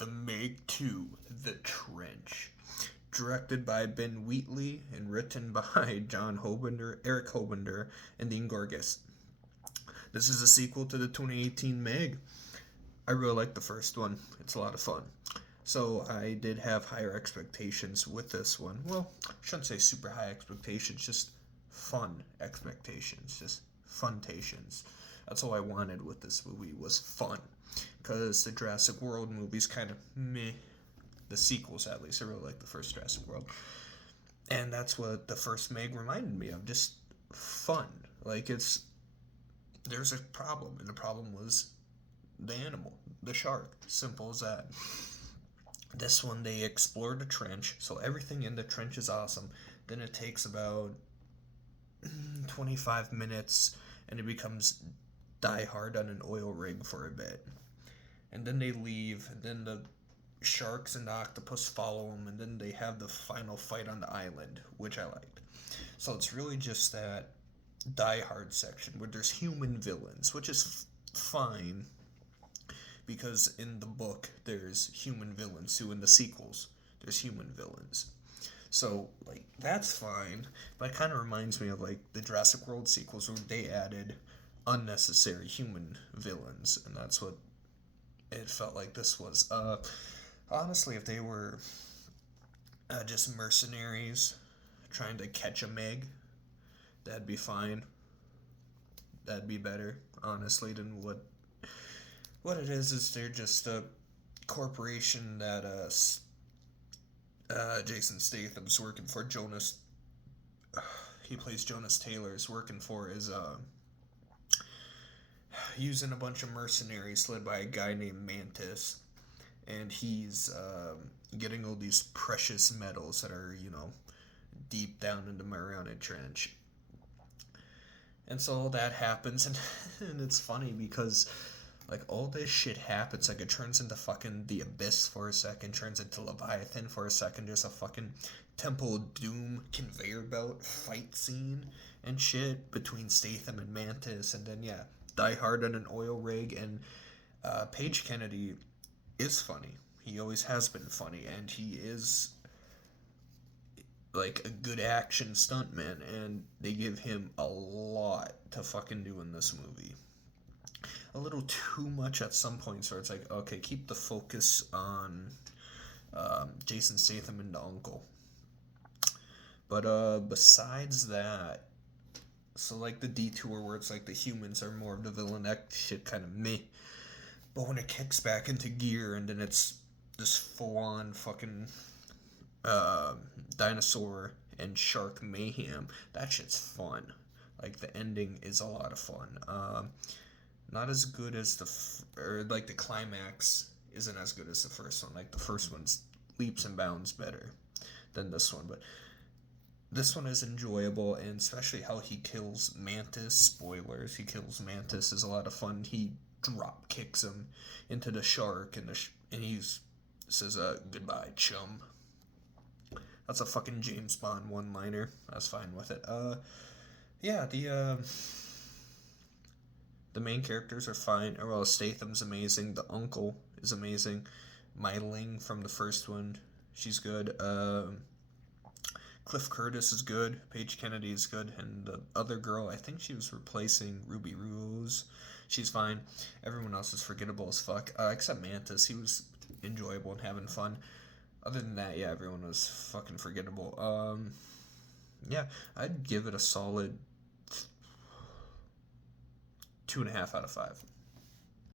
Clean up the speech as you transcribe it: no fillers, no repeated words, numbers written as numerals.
The Meg 2, The Trench. Directed by Ben Wheatley and written by John Hobender, Eric Hobender, and Dean Gorgas. This is a sequel to the 2018 Meg. I really like the first one. It's a lot of fun. So I did have higher expectations with this one. Well, I shouldn't say super high expectations, just fun expectations, just funtations. That's all I wanted with this movie was fun. Because the Jurassic World movies kind of meh. The sequels, at least. I really like the first Jurassic World. And that's what the first Meg reminded me of. Just fun. There's a problem. And the problem was the animal. The shark. Simple as that. This one, they explore the trench. So everything in the trench is awesome. Then it takes about 25 minutes. And it becomes Die Hard on an oil rig for a bit. And then they leave, and then the sharks and the octopus follow them, and then they have the final fight on the island, which I liked. So it's really just that Die Hard section where there's human villains, which is fine, because in the book there's human villains too. In the sequels, there's human villains. So, that's fine, but it kind of reminds me of, the Jurassic World sequels where they added unnecessary human villains, and that's what it felt like this was. Honestly, if they were just mercenaries trying to catch a Meg, that'd be fine. That'd be better, honestly, than what it is they're just a corporation that Jason Statham's working for. He plays Jonas Taylor, is working for, is using a bunch of mercenaries led by a guy named Mantis, and he's getting all these precious metals that are, deep down in the Mariana Trench. And so all that happens, and it's funny because, all this shit happens. It turns into fucking the Abyss for a second, turns into Leviathan for a second. There's a fucking Temple of Doom conveyor belt fight scene and shit between Statham and Mantis, and then, Die Hard on an oil rig, and Paige Kennedy is funny. He always has been funny, and he is a good action stuntman, and they give him a lot to fucking do in this movie. A little too much at some points where it's okay, keep the focus on Jason Statham and the uncle. But besides that, so the detour where it's the humans are more of the villain, that shit kind of meh. But when it kicks back into gear and then it's this full-on fucking dinosaur and shark mayhem, that shit's fun. The ending is a lot of fun. Not as good as the climax isn't as good as the first one. The first one's leaps and bounds better than this one, but this one is enjoyable, and especially how he kills Mantis. Spoilers, he kills Mantis is a lot of fun. He drop kicks him into the shark, and he says, goodbye, chum. That's a fucking James Bond one-liner. I was fine with it. The main characters are fine. Well, Statham's amazing. The uncle is amazing. Mai Ling from the first one, she's good. Cliff Curtis is good. Paige Kennedy is good. And the other girl, I think she was replacing Ruby Rose. She's fine. Everyone else is forgettable as fuck. Except Mantis. He was enjoyable and having fun. Other than that, everyone was fucking forgettable. I'd give it a solid 2.5 out of 5.